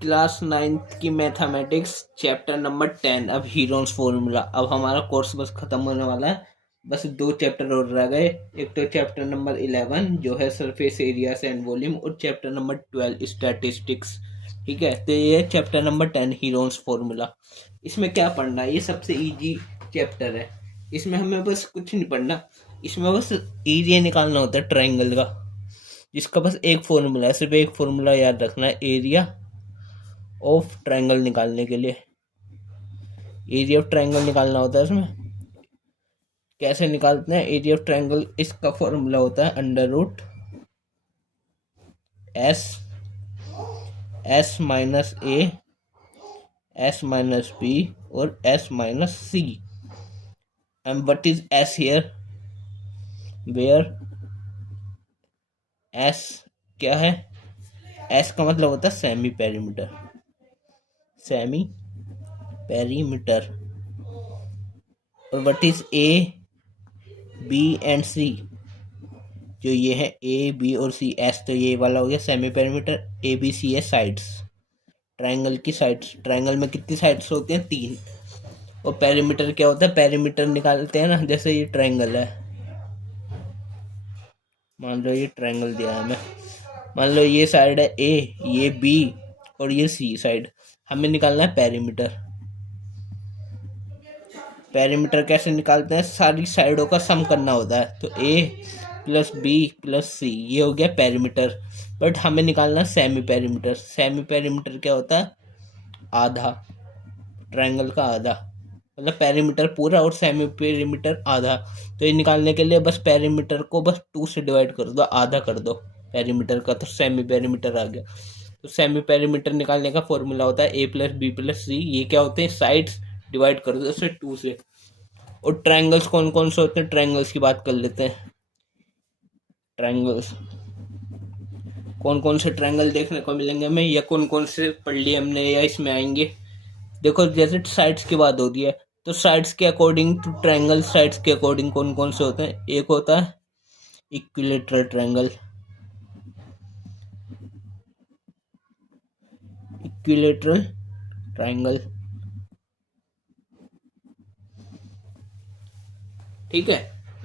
Class 9th की mathematics chapter number 10। अब Heron's formula. अब हमारा कोर्स बस खत्म होने वाला है, बस 2 चैप्टर और रह गए। एक तो चैप्टर नंबर 11 जो है सरफेस एरियाज एंड वॉल्यूम, और चैप्टर नंबर 12 स्टैटिस्टिक्स। ठीक है, तो ये चैप्टर नंबर 10 हीरोन्स फॉर्मूला। इसमें क्या पढ़ना है, ये सबसे इजी चैप्टर है। इसमें हमें बस कुछ नहीं पढ़ना, इसमें बस एरिया निकालना होता है ट्राइंगल का, जिसका बस एक फॉर्मूला है, सिर्फ एक फॉर्मूला याद रखना है एरिया ऑफ ट्रायंगल निकालने के लिए। एरिया ऑफ ट्रायंगल निकालना होता है इसमें। कैसे निकालते हैं एरिया ऑफ ट्रायंगल, इसका फॉर्मूला होता है under root s s minus a s minus b और s minus c. And what is s here, where s क्या है, एस का मतलब होता है सेमी पेरीमीटर, सेमी पेरीमीटर। और what is a b and c, जो ये है ए बी और सी, एस तो ये वाला हो गया semi perimeter, A B C है साइड्स, ट्रायंगल की साइड्स। ट्रायंगल में कितनी साइड्स होती हैं, 3। और पेरीमीटर क्या होता है, पेरीमीटर निकालते हैं ना, जैसे ये ट्रायंगल है, मान लो ये ट्रायंगल दिया है हमें, मान लो ये साइड है ए, ये बी और ये सी साइड, हमें निकालना है पेरीमीटर। पेरीमीटर कैसे निकालते हैं, सारी साइडों का सम करना होता है, तो ए प्लस बी प्लस सी, ये हो गया पेरीमीटर। बट हमें निकालना है सेमी पेरीमीटर। सेमी पेरीमीटर क्या होता है, आधा, ट्रायंगल का आधा, मतलब पेरीमीटर पूरा और सेमी पेरीमीटर आधा। तो ये निकालने के लिए बस पेरीमीटर को बस 2 से डिवाइड कर दो, आधा कर दो पेरीमीटर का, तो सेमी पेरीमीटर आ गया। तो सेमी पेरीमीटर निकालने का फॉर्मूला होता है ए प्लस बी प्लस सी, ये क्या होते हैं साइड्स, डिवाइड कर दो उसे 2 से। और ट्रायंगल्स कौन कौन से होते हैं, ट्रायंगल्स की बात कर लेते हैं। ट्रायंगल्स कौन कौन से ट्रायंगल देखने को मिलेंगे हमें, या कौन कौन से पढ़ लिए हमने या इसमें आएंगे। देखो जैसे साइड्स की बात होती है, तो साइड्स के अकॉर्डिंग टू ट्रायंगल, साइड्स के अकॉर्डिंग कौन कौन से होते हैं, एक होता है इक्विलेटरल ट्रायंगल, इक्विलेटरल ट्रायंगल, ठीक है।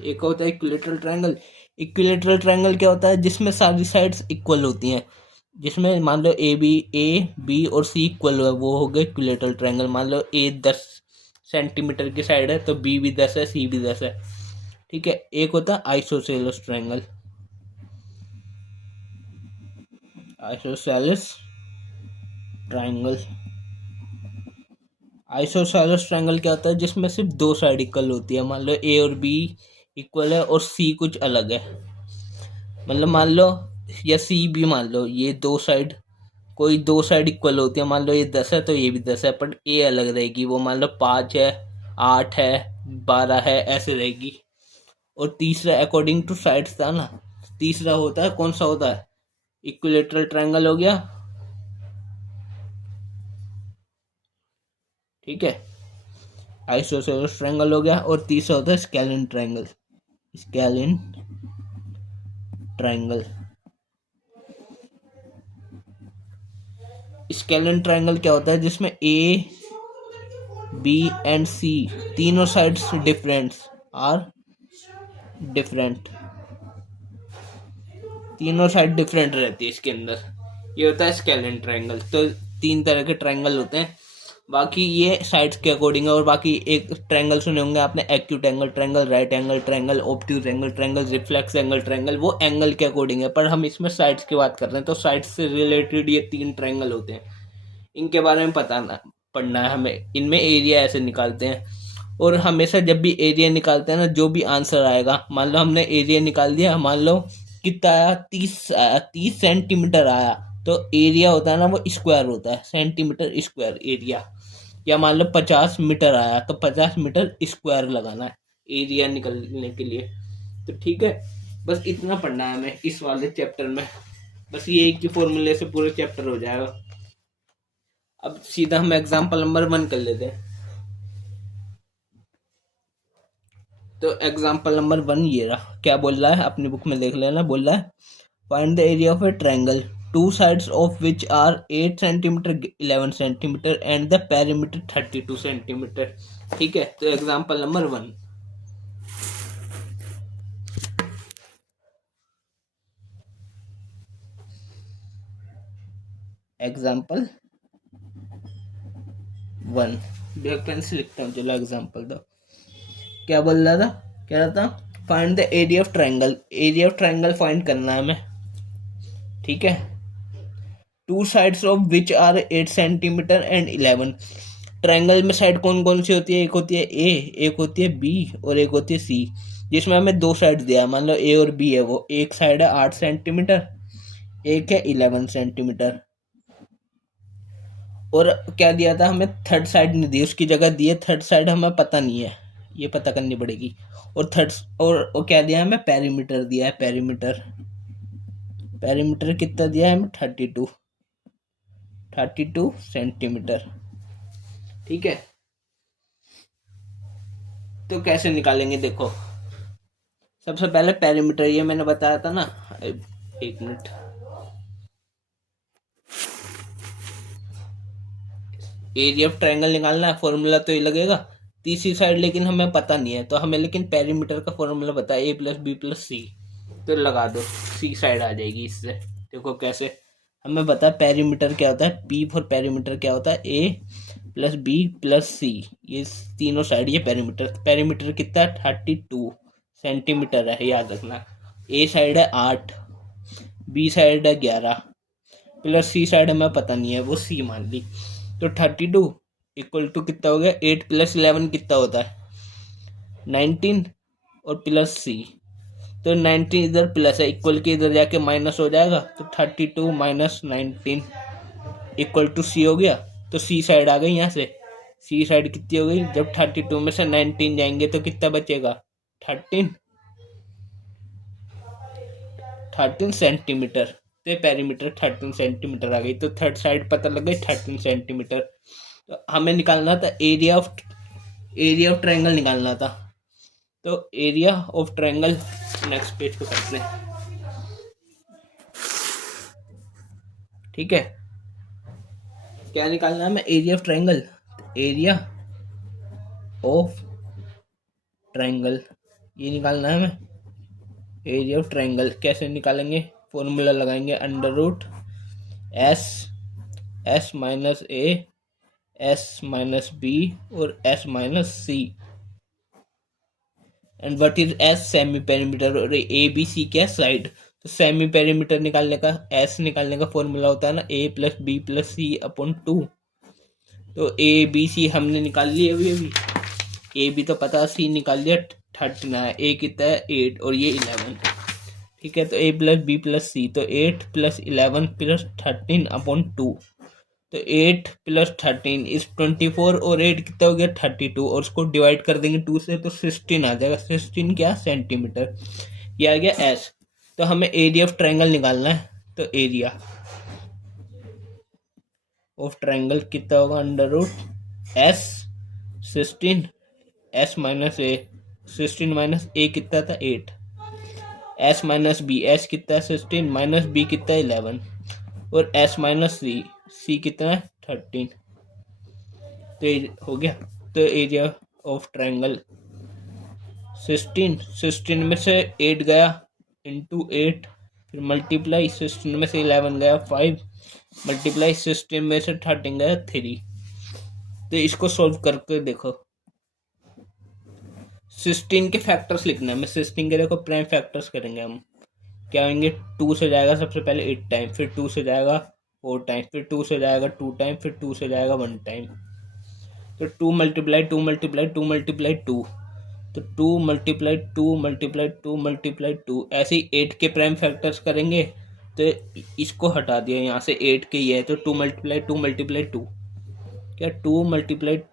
एक होता है इक्विलेटरल ट्रायंगल। इक्विलेटरल ट्रायंगल क्या होता है, जिसमें सारी साइड्स इक्वल होती हैं, जिसमें मान लो ए बी और सी इक्वल है, वो हो गया इक्विलेटरल ट्रायंगल। मान लो ए 10 सेंटीमीटर की साइड है, तो बी भी 10 है, सी भी 10 है, ठीक है। एक होता है isosceles triangle, isosceles triangle. Isosceles triangle क्या होता है, जिसमें सिर्फ 2 साइड इक्वल होती है, मान लो ए और बी इक्वल है और सी कुछ अलग है, मतलब मान लो, या सी भी मान लो, ये 2 साइड, कोई 2 साइड इक्वल होती है, मान लो ये 10 है तो ये भी 10 है, पर ए अलग रहेगी, वो मान लो 5 है, 8 है, 12 है, ऐसे रहेगी। और तीसरा अकॉर्डिंग टू साइड्स था ना, तीसरा होता है कौन सा होता है, इक्विलेटरल ट्रायंगल हो गया, ठीक है, आइसोसेलेस ट्रायंगल हो गया, और तीसरा होता है scalene triangle, scalene triangle. Scalene triangle क्या होता है, जिसमें ए बी एंड सी तीनों साइड्स डिफरेंट आर डिफरेंट, तीनों साइड डिफरेंट रहती है इसके अंदर, ये होता है स्केलिन ट्रायंगल। तो 3 तरह के ट्रायंगल होते हैं, बाकी ये साइड्स के अकॉर्डिंग है। और बाकी एक ट्रायंगल सुने होंगे आपने, acute angle triangle, right angle triangle, obtuse angle triangle, reflex angle triangle, वो एंगल के अकॉर्डिंग है, पर हम इसमें साइड्स की बात कर रहे हैं। तो साइड्स से रिलेटेड ये 3 ट्रायंगल होते हैं, इनके बारे में पढ़ना है हमें। इनमें एरिया ऐसे निकालते हैं, और हमेशा जब भी एरिया निकालते हैं ना, जो भी आंसर आएगा, मान लो हमने एरिया निकाल दिया, मान लो कितना आया, 30 आया, 30 सेंटीमीटर आया, तो एरिया होता है ना वो स्क्वायर होता है, सेंटीमीटर स्क्वायर एरिया। या मान लो 50 मीटर आया, तो 50 मीटर स्क्वायर लगाना है एरिया निकलने के लिए। तो ठीक है, बस इतना पढ़ना है हमें इस वाले चैप्टर में, बस ये एक ही फॉर्मूले से पूरा चैप्टर हो जाएगा। अब सीधा हम एग्जाम्पल नंबर 1 कर लेते हैं। तो एग्जाम्पल नंबर 1 ये रहा, क्या बोल रहा है, अपनी बुक में देख लेना। बोल रहा है find the area of a triangle, two sides of which are 8 centimetre 11 centimetre and the perimeter 32 centimetre. ठीक है, तो example number 1, example 1 black pen से लिखता हूँ, चलो एग्जाम्पल दो। क्या बोल रहा था, कह रहा था find the area of triangle, area of triangle find करना है हमें। ठीक है, two sides of which are 8 centimetre and 11। Triangle में साइड कौन कौन सी होती है, एक होती है ए, एक होती है बी और एक होती है सी, जिसमें हमें दो साइड दिया, मान लो ए और बी है, वो एक साइड है 8 सेंटीमीटर, एक है 11 सेंटीमीटर। और क्या दिया था हमें, थर्ड साइड नहीं दी, उसकी जगह दी है थर्ड साइड, हमें पता नहीं है, ये पता करनी पड़ेगी। और थर्ड और क्या दिया हमें, पेरीमीटर दिया है, पेरीमीटर, पेरीमीटर कितना दिया है हमें, 32 सेंटीमीटर। ठीक है, तो कैसे निकालेंगे, देखो सबसे पहले पेरीमीटर, ये मैंने बताया था ना, एक मिनट, एरिया ऑफ ट्रायंगल निकालना है, फॉर्मूला तो ये लगेगा, तीसरी साइड लेकिन हमें पता नहीं है, तो हमें लेकिन पेरीमीटर का फॉर्मूला पता है, a+b+c, तो लगा दो, सी साइड आ जाएगी इससे। देखो कैसे, हमें पता है पेरीमीटर क्या होता है, p फॉर पेरीमीटर क्या होता है, a+b+c, ये तीनों साइड, ये पेरीमीटर, पेरीमीटर कितना है, 32 सेंटीमीटर है, याद रखना। ए साइड है 8, बी साइड है 11, प्लस सी साइड हमें पता नहीं है, वो सी मान ली, तो 32 इक्वल टू कितना हो गया, 8 + 11 कितना होता है, 19 और प्लस सी, तो 19 इधर प्लस है, इक्वल के इधर जाके माइनस हो जाएगा, तो 32 - 19 इक्वल टू सी हो गया, तो सी साइड आ गई यहाँ से, सी साइड कितनी हो गई, जब 32 में से 19 जाएंगे तो कितना बचेगा, 13 सेंटीमीटर, तो पेरीमीटर 13 सेंटीमीटर आ गई, तो थर्ड साइड पता लग गई 13 सेंटीमीटर। तो हमें निकालना था एरिया ऑफ ट्रायंगल निकालना था, तो area of triangle next page पे करते हैं। ठीक है, क्या निकालना है हमें, area of triangle, area of triangle ये निकालना है हमें, एरिया ऑफ ट्रायंगल कैसे निकालेंगे, फॉर्मूला लगाएंगे, √S - A S - B और S - C, and what is S, semi perimeter, और ABC क्या, साइड, तो सेमी पेरीमीटर निकालने का, S निकालने का फॉर्मूला होता है ना, A+B+C/2, तो ABC हमने निकाल लिया अभी, A भी तो पता, C निकाल लिया, 13 है, A कितना है 8 और ये 11। ठीक है, तो A+B+C, तो 8 + 11 + 13/2, तो 8 + 13 इज 24 और 8 कितना हो गया, 32, और उसको डिवाइड कर देंगे 2 से, तो 16 आ जाएगा, 16 क्या, सेंटीमीटर, ये आ गया S। तो हमें एरिया ऑफ ट्रायंगल निकालना है, तो एरिया ऑफ ट्रायंगल कितना होगा, √S 16 S - A, 16 - A कितना था 8, S - B, S कितना है 16 - B कितना है 11, और S - C कितना है 13, तो हो गया। तो एरिया ऑफ ट्रायंगल 16 में से 8 गया, इंटू 8, फिर मल्टीप्लाई, 16 में से 11 गया 5, मल्टीप्लाई 16 में से 13 गया 3। तो इसको सॉल्व करके देखो, 16 के फैक्टर्स लिखना है, मैं 16 के देखो प्राइम फैक्टर्स करेंगे हम, क्या होंगे, 2 से जाएगा सबसे पहले 8 टाइम, फिर 2 से जाएगा 4 टाइम, फिर 2 से जाएगा 2 टाइम, फिर 2 से जाएगा 1 टाइम, तो 2 × 2 × 2 × 2, तो 2 × 2 × 2 × 2, ऐसे ही 8 के प्राइम फैक्टर्स करेंगे, तो इसको हटा दिया यहाँ से, 8 के ये है, तो 2 × 2 × 2, क्या 2 ×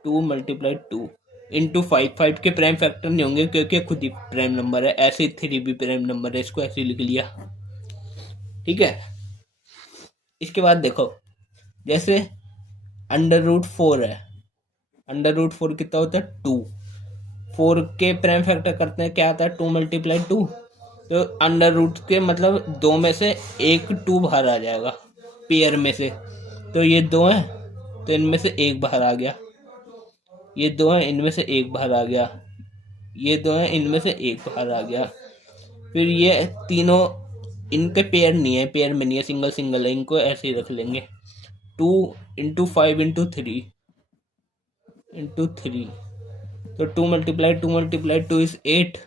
2 × 2 इंटू 5 के प्राइम फैक्टर नहीं होंगे क्योंकि खुद ही प्राइम नंबर है, ऐसे ही 3 भी प्राइम नंबर है, इसको ऐसे ही लिख लिया। ठीक है, इसके बाद देखो, जैसे √4 है, √4 कितना होता है 2, 4 के प्राइम फैक्टर करते हैं, क्या आता है 2 × 2, तो अंडर रूट के मतलब 2 में से एक 2 बाहर आ जाएगा, पेयर में से, तो ये दो हैं तो इनमें से एक बाहर आ गया, ये दो हैं इनमें से एक बाहर आ गया, ये दो हैं इनमें से एक बाहर आ गया। फिर ये तीनों इनके पेयर नहीं है, पेयर में नहीं है, सिंगल सिंगल है, इनको ऐसे ही रख लेंगे। 2 × 5 × 3 तो 2 × 2 इज 8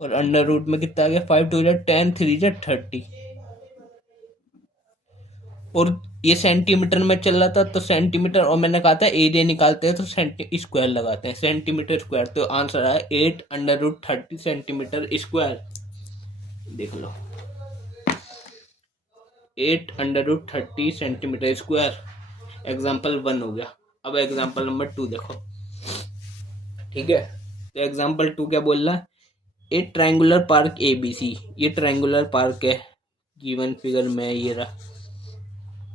और अंडर रूट में कितना आ गया 5 2 जा 10 3 जा 30। और ये सेंटीमीटर में चल रहा था तो सेंटीमीटर, और मैंने कहा था एरिया निकालते हैं तो स्क्वायर लगाते हैं, सेंटीमीटर स्क्वायर, तो आंसर आया 8 √30 सेंटीमीटर स्क्वायर। देख लो 8 √30 सेंटीमीटर स्क्वायर। एग्जाम्पल 1 हो गया। अब एग्जाम्पल नंबर 2 देखो, ठीक है। तो एग्जाम्पल 2 क्या बोल रहा है, ए ट्रायंगुलर पार्क ABC, ये ट्रायंगुलर पार्क है, गिवन फिगर में ये रहा।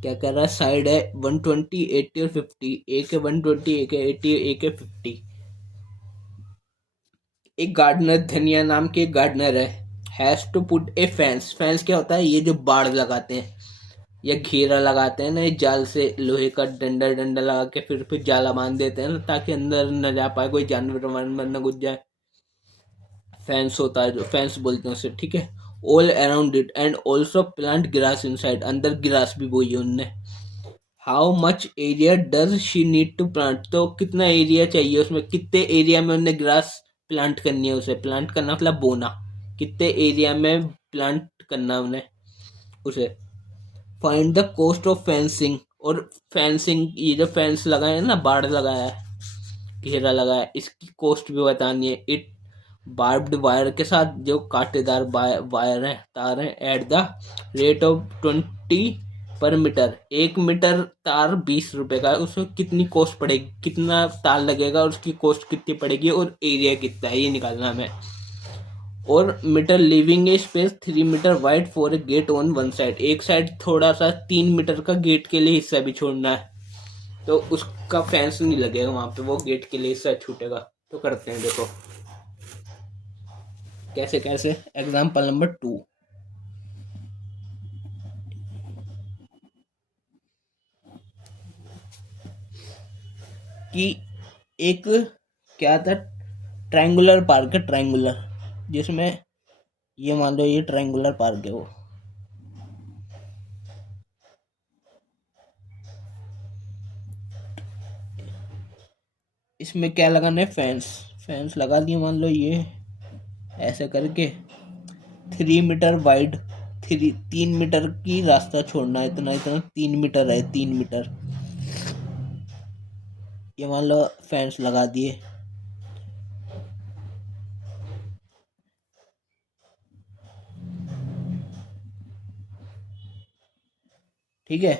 क्या कर रहा है, साइड है 120 80 और 50, एक है 120 एक है 80 एक है 50। एक गार्डनर, धनिया नाम के gardener has to put a fence. Fence क्या होता है, ये जो बाड़ लगाते हैं या घेरा लगाते हैं ना, ये जाल से लोहे का डंडा डंडा लगा के फिर जाला बांध देते हैं ना, ताकि अंदर न जा पाए कोई जानवर वानवर न घुस जाए। फेंस होता है, जो फेंस बोलते हैं उसे, ठीक है। All around it and also plant grass inside, अंदर ग्रास भी बोई है उनने। How much area does she need to plant, तो कितना एरिया चाहिए उसमें, कितने एरिया में उन्हें ग्रास प्लांट करनी है, उसे प्लांट करना मतलब बोना, कितने एरिया में प्लांट करना उन्हें उसे। Find the cost of fencing, और फेंसिंग, ये जो फेंस लगाए हैं ना, बाड़ लगाया है, घेरा लगाया है, इसकी कॉस्ट भी बतानी है। इट बार्ब्ड वायर के साथ, जो कांटेदार वायर है, तार है, एट द रेट ऑफ 20 पर मीटर, 1 मीटर तार 20 रुपए का है, उसमें कितनी कॉस्ट पड़ेगी, कितना तार लगेगा और उसकी कॉस्ट कितनी पड़ेगी, और एरिया कितना है ये निकालना हमें। और metre living space 3 metre wide for a gate on one side, एक साइड थोड़ा सा 3 मीटर का गेट के लिए हिस्सा भी छोड़ना है, तो उसका फेंस नहीं लगेगा वहां पे, वो गेट के लिए हिस्सा छूटेगा। तो करते हैं, देखो कैसे कैसे। एग्जाम्पल नंबर 2, कि एक क्या था, ट्रायंगुलर पार्क है, ट्रायंगुलर, जिसमें ये मान लो ये ट्रायंगुलर पार्क है, वो इसमें क्या लगाना है, फेंस। फेंस लगा दिए, मान लो ये ऐसे करके 3 मीटर वाइड, 3 मीटर की रास्ता छोड़ना है, इतना इतना 3 मीटर है, 3 मीटर, ये मान लो फेंस लगा दिए। ठीक है,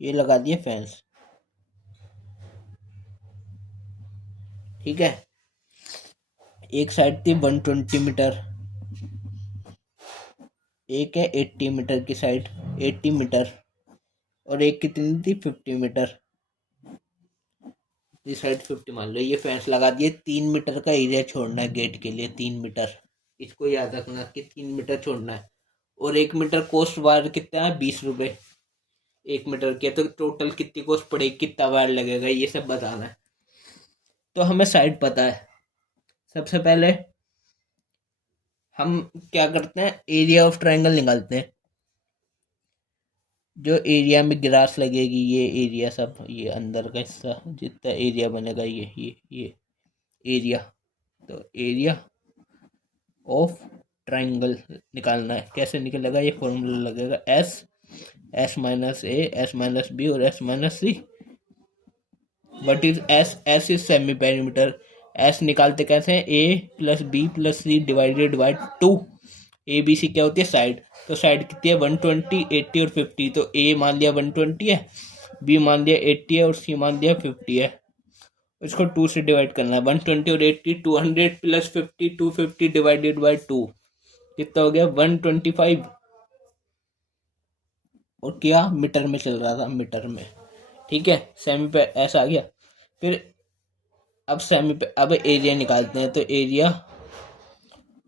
ये लगा दिए फेंस, ठीक है। एक साइड थी 120 मीटर, एक है 80 मीटर की साइड, 80 मीटर, और एक कितनी थी 50 मीटर, इस साइड 50 मान लो। ये फेंस लगा दिए, 3 मीटर का एरिया छोड़ना है गेट के लिए, 3 मीटर, इसको याद रखना कि 3 मीटर छोड़ना है। और 1 मीटर कॉस्ट वायर कितना है, 20 रुपये 1 मीटर के, तो टोटल कितनी कॉस्ट पड़ेगी, कितना वायर लगेगा, ये सब बताना है। तो हमें साइड पता है। सबसे पहले हम क्या करते हैं, एरिया ऑफ ट्रायंगल निकालते हैं। जो एरिया में ग्रास लगेगी, ये एरिया सब, ये अंदर का हिस्सा जितना एरिया बनेगा, ये एरिया, तो एरिया ऑफ ट्रायंगल निकालना है। कैसे निकलेगा, ये फॉर्मूला लगेगा s minus a, s minus b और s minus c. What is s, s is semi perimeter. S निकालते कैसे हैं, a plus b plus c divided by 2। A B c क्या होती है, साइड, तो साइड कितनी है 120 80 और 50, तो ए मान लिया 120 है, बी मान लिया 80 है और सी मान लिया 50 है। इसको 2 से डिवाइड करना है, 120 और 80, 200 प्लस 50, 250 डिवाइडेड बाई 2, कितना हो गया 125। और क्या मीटर में चल रहा था, मीटर में, ठीक है, सेमी पे एस आ गया। फिर अब सेमी पे अब एरिया निकालते हैं, तो एरिया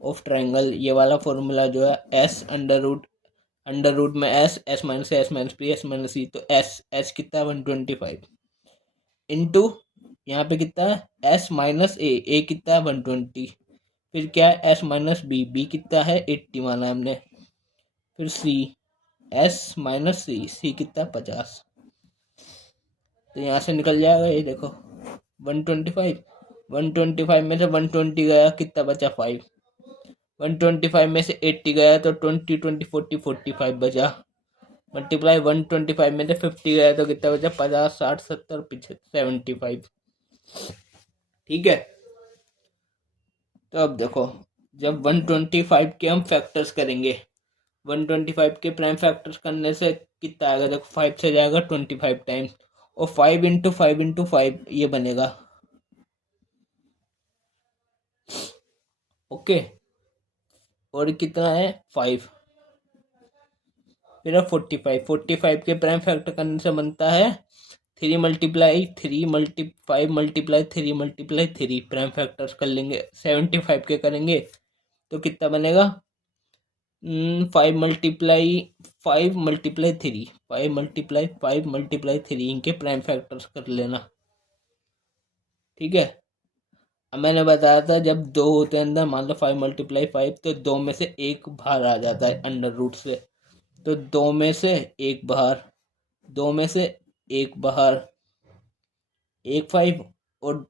ऑफ ट्रायंगल, ये वाला फॉर्मूला जो है एस अंडर रूट में s, s minus s minus b, s minus c, तो एस एस कितना है 125 इंटू यहाँ पे कितना है एस माइनस ए कितना है 120, फिर क्या है एस माइनस बी कितना है 80 माना हमने, फिर सी एस माइनस सी कितना 50। तो यहाँ से निकल जाएगा ये देखो 125, 125 में से 120 गया कितना बचा 5, 125 में से 80 गया तो 20 20 40 45 बचा, मल्टीप्लाई 125 में से 50 गया तो कितना बचा 50 60 70 पीछे 75। ठीक है, तो अब देखो जब 125 के हम फैक्टर्स करेंगे, 125 के प्राइम फैक्टर्स करने से कितना आएगा, देखो 5 से जाएगा 25 टाइम्स, और 5 ये बनेगा। ओके, और कितना है 5, फिर 45 के प्राइम फैक्टर करने से बनता है 3 प्राइम फैक्टर्स कर लेंगे, 75 के करेंगे तो कितना बनेगा 5 इनके प्राइम फैक्टर्स कर लेना। ठीक है, अब मैंने बताया था जब दो होते हैं अंदर, मान लो 5 × 5 तो दो में से एक बाहर आ जाता है अंडर रूट से, तो दो में से एक बाहर, दो में से एक बाहर, एक 5, और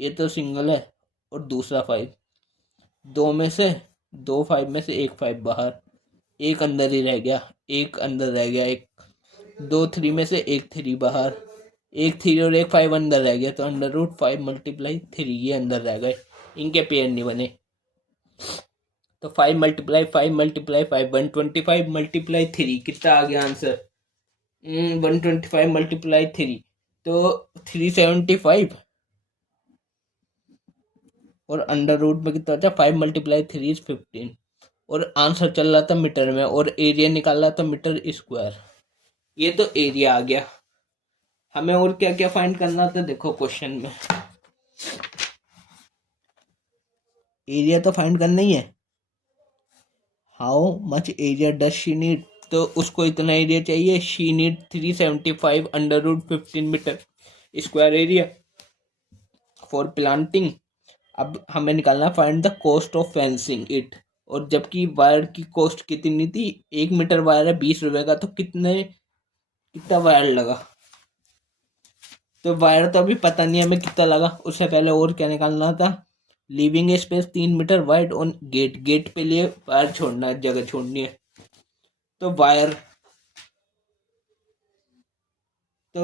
ये तो सिंगल है, और दूसरा 5, दो में से दो 5 में से एक 5 बाहर, एक अंदर ही रह गया, एक अंदर रह गया, एक दो 3 में से एक 3 बाहर, एक 3 और एक 5 अंदर रह गया, तो अंडर रूट 5 × 3 ये अंदर रह गए, इनके पेयर नहीं बने। तो 5 × 5 125 मल्टीप्लाई 3 कितना आ गया आंसर 125 मल्टीप्लाई 3 तो 375, और अंडर रूट में कितना बचा 5 × 3 = 15, और आंसर चल रहा था मीटर में, और एरिया निकाला था मीटर स्क्वायर। ये तो एरिया आ गया। हमें और क्या क्या फाइंड करना था, देखो क्वेश्चन में एरिया तो फाइंड करना ही है। How much area does she need, तो उसको इतना एरिया चाहिए, she need 375 under root 15 metre square area for planting. अब हमें निकालना find the cost of fencing it, और जबकि वायर की कॉस्ट कितनी थी, 1 मीटर वायर है 20 रुपए का, तो कितना वायर लगा, तो वायर तो अभी पता नहीं हमें कितना लगा। उससे पहले और क्या निकालना था, living space 3 metre wide on gate पे लिए वायर छोड़ना है, जगह छोड़नी है, तो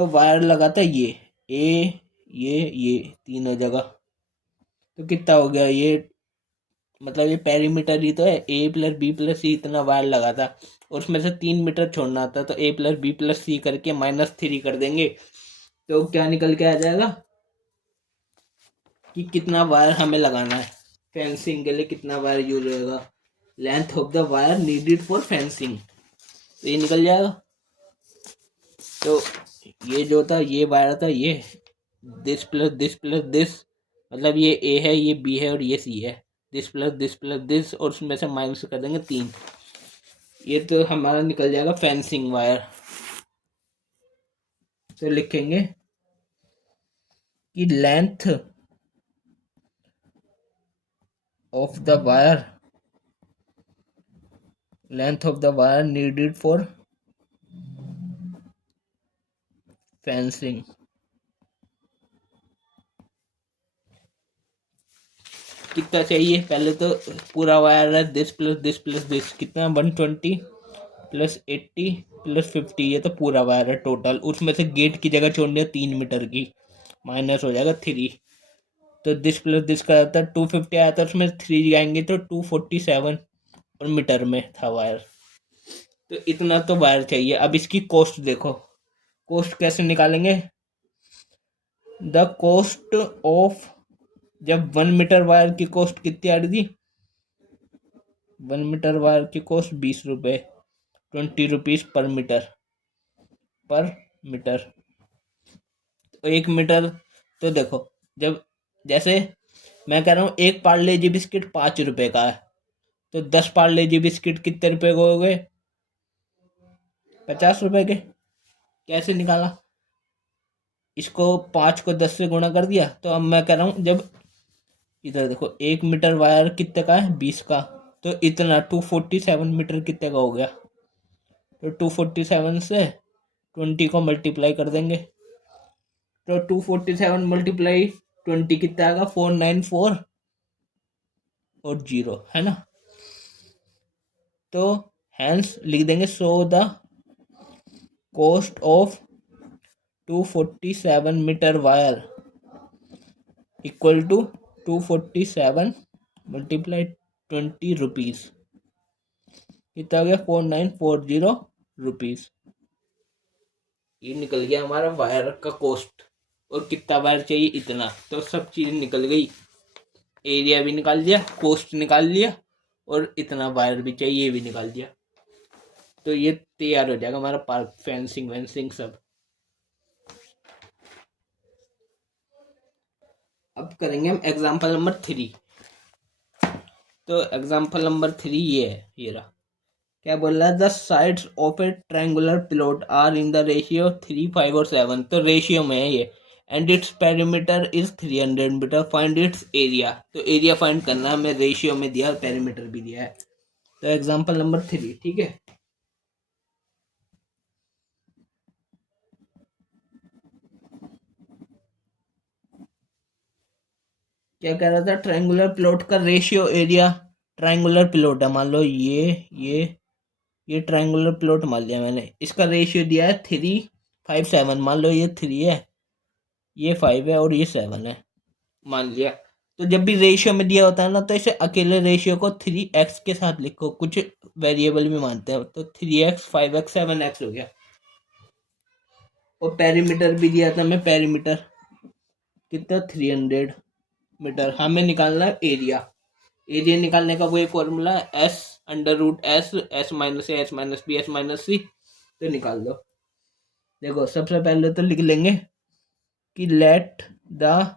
वायर लगा था ये तीनों जगह, तो कितना हो गया ये, मतलब ये पेरीमीटर ही तो है, A + B + C इतना वायर लगा था, और उसमें से 3 मीटर छोड़ना था, तो A + B + C करके -3 कर देंगे, तो क्या निकल के आ जाएगा कि कितना वायर हमें लगाना है फेंसिंग के लिए, कितना वायर यूज होगा, length of the wire needed for fencing, तो ये निकल जाएगा। तो ये जो था ये वायर था, ये दिस प्लस दिस, मतलब ये ए है, ये बी है, और ये सी है, दिस प्लस दिस, और उसमें से माइनस कर देंगे 3, ये तो हमारा निकल जाएगा फेंसिंग वायर। तो लिखेंगे कि length of the wire needed for fencing, कितना चाहिए, पहले तो पूरा वायर है दिस प्लस दिस कितना 120 + 80 + 50, ये तो पूरा वायर है टोटल, उसमें से गेट की जगह छोड़नी है 3 मीटर की, माइनस हो जाएगा 3, तो दिस प्लस दिस का आता है 250 आया था, उसमें 3 जाएंगे तो 247, और मीटर में था वायर, तो इतना तो वायर चाहिए। अब इसकी कॉस्ट देखो, कॉस्ट कैसे निकालेंगे, द कॉस्ट ऑफ, जब 1 मीटर वायर की कॉस्ट कितनी आ रही थी, 1 मीटर वायर की कॉस्ट 20 रुपये, 20 रुपीज पर मीटर, 1 मीटर, तो देखो जब जैसे मैं कह रहा हूँ एक पार्ले जी बिस्किट 5 रुपए का है, तो 10 पार्ले जी बिस्किट कितने रुपए को हो गए? 50 रुपए के। कैसे निकाला? इसको 5 को 10 से गुणा कर दिया। तो अब मैं कह रहा हूँ जब इधर देखो 1 मीटर वायर कितने का है? 20 का। तो इतना 247 मीटर कितने का हो गया? तो 247 से 20 को मल्टीप्लाई कर देंगे, तो 247 मल्टीप्लाई 20 कितना आएगा? 494 और 0 है ना। तो हैंस लिख देंगे so the cost of 247 metre wire equal to 247 multiply 20 rupees. कितना हो गया? 4940 रुपीज। ये निकल गया हमारा वायर का कॉस्ट। और कितना वायर चाहिए? इतना। तो सब चीज निकल गई, एरिया भी निकाल लिया, कॉस्ट निकाल लिया, और इतना वायर भी चाहिए ये भी निकाल दिया। तो ये तैयार हो जाएगा हमारा पार्क फेंसिंग वेंसिंग सब। अब करेंगे हम एग्जाम्पल नंबर 3। तो एग्जाम्पल नंबर 3 ये है, ये रहा। क्या बोल रहा है? The sides of a triangular plot are in the ratio 3, 5 और 7। तो रेशियो में है ये। And its perimeter is 300 metre. Find its area. तो एरिया फाइंड करना है, हमें रेशियो में दिया, पेरीमीटर भी दिया है। तो एग्जाम्पल नंबर 3, ठीक है। क्या कह रहा था? ट्रायंगुलर प्लॉट का रेशियो एरिया। ट्रायंगुलर प्लॉट है, मान लो ये ट्रायंगुलर प्लॉट मान लिया मैंने। इसका रेशियो दिया है 3, 5, 7। मान लो ये 3 है, ये 5 है और ये 7 है, मान लिया। तो जब भी रेशियो में दिया होता है ना, तो इसे अकेले रेशियो को 3x के साथ लिखो। कुछ वेरिएबल भी मानते हैं, तो 3x, 5x, 7x हो गया। और पेरीमीटर भी दिया था हमें, पेरीमीटर कितना? 300 मीटर। हमें निकालना है एरिया। एरिया निकालने का वही formula s under root s, s minus a, s minus b, s minus c. तो निकाल दो। देखो सबसे पहले तो लिख लेंगे कि let the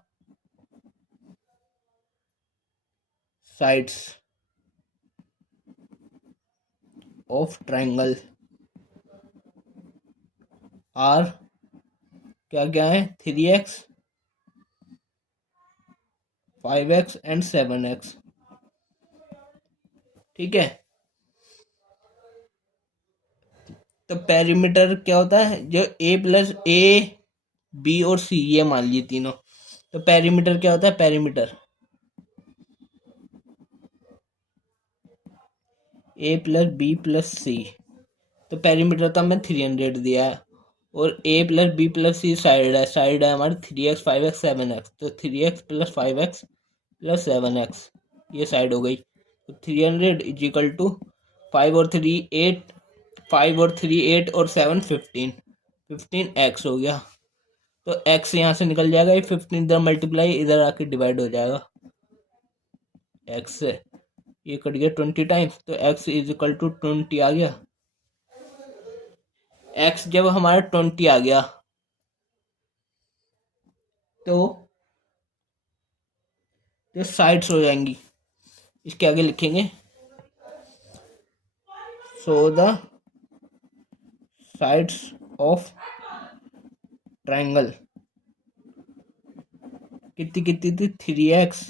sides of triangle are क्या क्या है? 3x, 5x and 7x। ठीक है। तो पेरीमीटर क्या होता है? जो a प्लस ए, बी और सी, ये मान लिए तीनों। तो पेरीमीटर क्या होता है? Perimeter a plus b plus c. तो पेरीमीटर तो हमें 300 दिया है। और a plus b plus c side है, साइड है हमारी 3x, 5x, 7x। तो 3x plus 5x plus 7x, ये साइड हो गई। तो 300 इज इक्वल टू 5 और 3 8, 5 और 3 8 और 7 15, 15x हो गया। तो x यहाँ से निकल जाएगा, ये 15 इधर मल्टीप्लाई, इधर आके डिवाइड हो जाएगा x से। ये कट गया 20 टाइम्स, तो x इज इक्वल टू 20 आ गया। x जब हमारा 20 आ गया, तो जो साइड्स हो जाएंगी, इसके आगे लिखेंगे so the sides of triangle कितनी कितनी थी? 3x,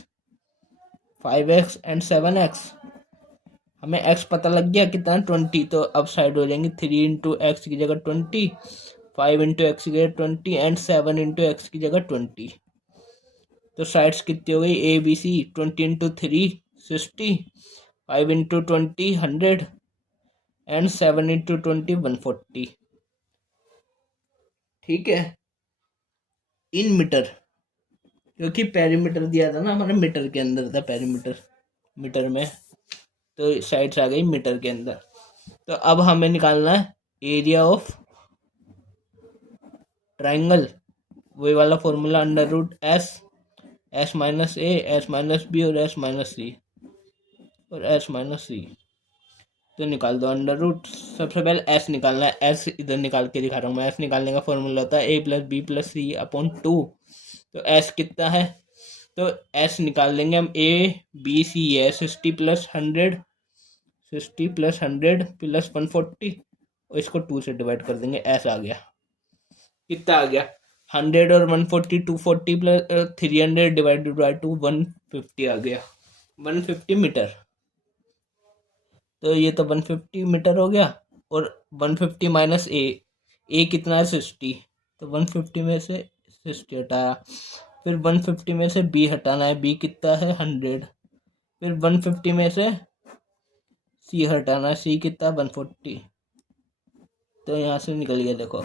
5x and 7x। हमें x पता लग गया कितना? 20। तो अब साइड हो जाएंगे 3 इंटू एक्स की जगह 20, 5 इंटू एक्स की जगह 20 एंड 7 इंटू एक्स की जगह 20। तो साइड्स कितनी हो गई? A B C. 20 into 3 60, 5 into 20 100 and 7 into 20 140। ठीक है। इन मीटर, क्योंकि पेरीमीटर दिया था ना हमारे, मीटर के अंदर था पेरीमीटर, मीटर में। तो साइड्स आ गई मीटर के अंदर। तो अब हमें निकालना है एरिया ऑफ ट्रायंगल। वही वाला formula under root s, s minus a, s minus b और एस माइनस सी, और एस माइनस सी। तो निकाल दो अंडर रूट। सबसे पहले एस निकालना है, एस इधर निकाल के दिखा रहा हूँ मैं। एस निकालने का फॉर्मूला होता है ए प्लस बी प्लस सी अपॉन 2। तो एस कितना है, तो एस निकाल लेंगे हम। ए बी सी है 60 प्लस 100, 60 प्लस 100 प्लस 140, और इसको 2 से डिवाइड कर देंगे। एस आ गया, कितना आ गया 100 और 140, 240 प्लस 300 डिवाइडेड बाई 2 150 आ गया, 150 मीटर। तो ये तो 150 मीटर हो गया। और 150 माइनस ए कितना है 60, तो 150 में से 60 हटाया। फिर 150 में से बी हटाना है, बी कितना है 100। फिर 150 में से सी हटाना है, सी कितना 140। तो यहाँ से निकल गया देखो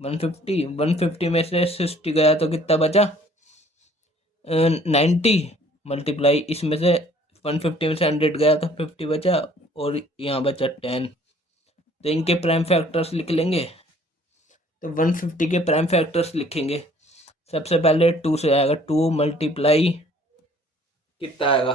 150 में से 60 गया तो कितना बचा 90 मल्टीप्लाई इसमें से 150 में से 100 गया तो 50 बचा, और यहाँ बचा 10। तो इनके प्राइम फैक्टर्स लिख लेंगे। तो 150 के प्राइम फैक्टर्स लिखेंगे। सबसे पहले 2 से आएगा, 2 मल्टीप्लाई कितना आएगा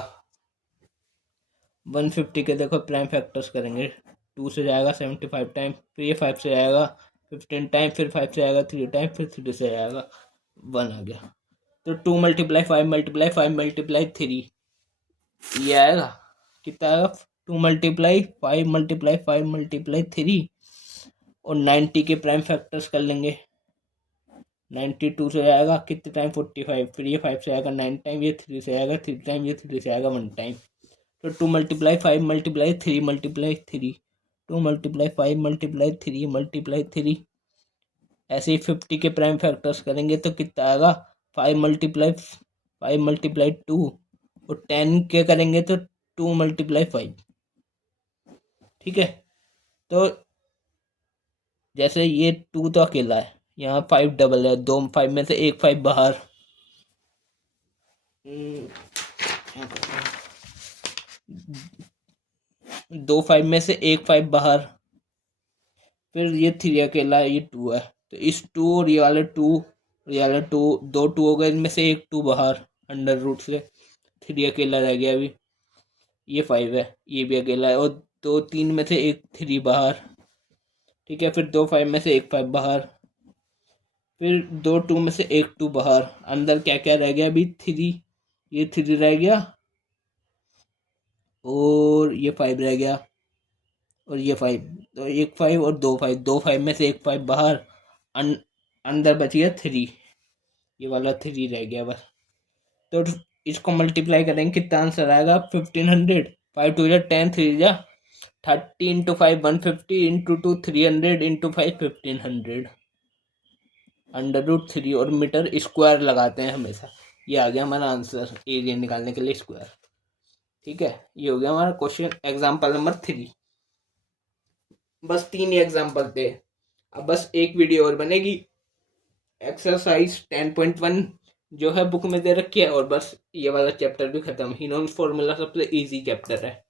150 के देखो प्राइम फैक्टर्स करेंगे। 2 से जाएगा 75 टाइम, फिर ये 5 से आएगा 15 टाइम, फिर 5 से आएगा 3 टाइम, फिर 3 से आएगा 1 आ गया। तो 2 मल्टीप्लाई 5 मल्टीप्लाई 5 मल्टीप्लाई 3 ये आएगा कितना आएगा 2 मल्टीप्लाई 5 मल्टीप्लाई 5 मल्टीप्लाई 3, और 90 के प्राइम फैक्टर्स कर लेंगे। 92 से आएगा कितने टाइम 45, फिर ये 5 से आएगा 9 टाइम, ये 3 से आएगा 3 टाइम, ये 3 से आएगा 1 टाइम। तो 2 multiply 5 multiply 3 multiply 3, 2 multiply 5 multiply 3 multiply 3। ऐसे ही 50 के प्राइम फैक्टर्स करेंगे तो कितना आएगा 5 मल्टीप्लाई 5 मल्टीप्लाई 2, और 10 के करेंगे तो 2 मल्टीप्लाई 5। ठीक है, तो जैसे ये 2 तो अकेला है, यहाँ 5 डबल है, 2 5 में से एक 5 बाहर, 2 5 में से एक 5 बाहर, फिर ये 3 अकेला है, ये 2 है। तो इस 2 और ये वाले 2, ये वाले 2, 2 2 हो गए, इनमें से एक 2 बाहर अंडर रूट से, 3 अकेला रह गया। अभी ये 5 है, ये भी अकेला है, और 2 3 में से एक 3 बाहर। ठीक है, फिर 2 5 में से एक 5 बाहर, फिर 2 2 में से एक 2 बाहर। अंदर क्या क्या रह गया अभी 3, ये 3 रह गया, और ये 5 रह गया, और ये 5। तो एक 5 और 2 5, 2 5 में से एक 5 बाहर, अंदर बच गया 3, ये वाला 3 रह गया बस। तो इसको मल्टीप्लाई करेंगे, कितना आंसर आएगा 1500। 5 2 जा 10, 3 जा 30 into 5 150 into 2 300 into 5 1500 under root 3, और मीटर स्क्वायर लगाते हैं हमेशा। ये आ गया हमारा आंसर एरिया निकालने के लिए स्क्वायर। ठीक है, ये हो गया हमारा क्वेश्चन एग्जाम्पल नंबर 3। बस 3 ही एग्जाम्पल थे, अब बस एक वीडियो और बनेगी। एक्सरसाइज 10.1 जो है बुक में दे रखी है, और बस ये वाला चैप्टर भी खत्म। हिनोन फॉर्मूला सबसे इजी चैप्टर है।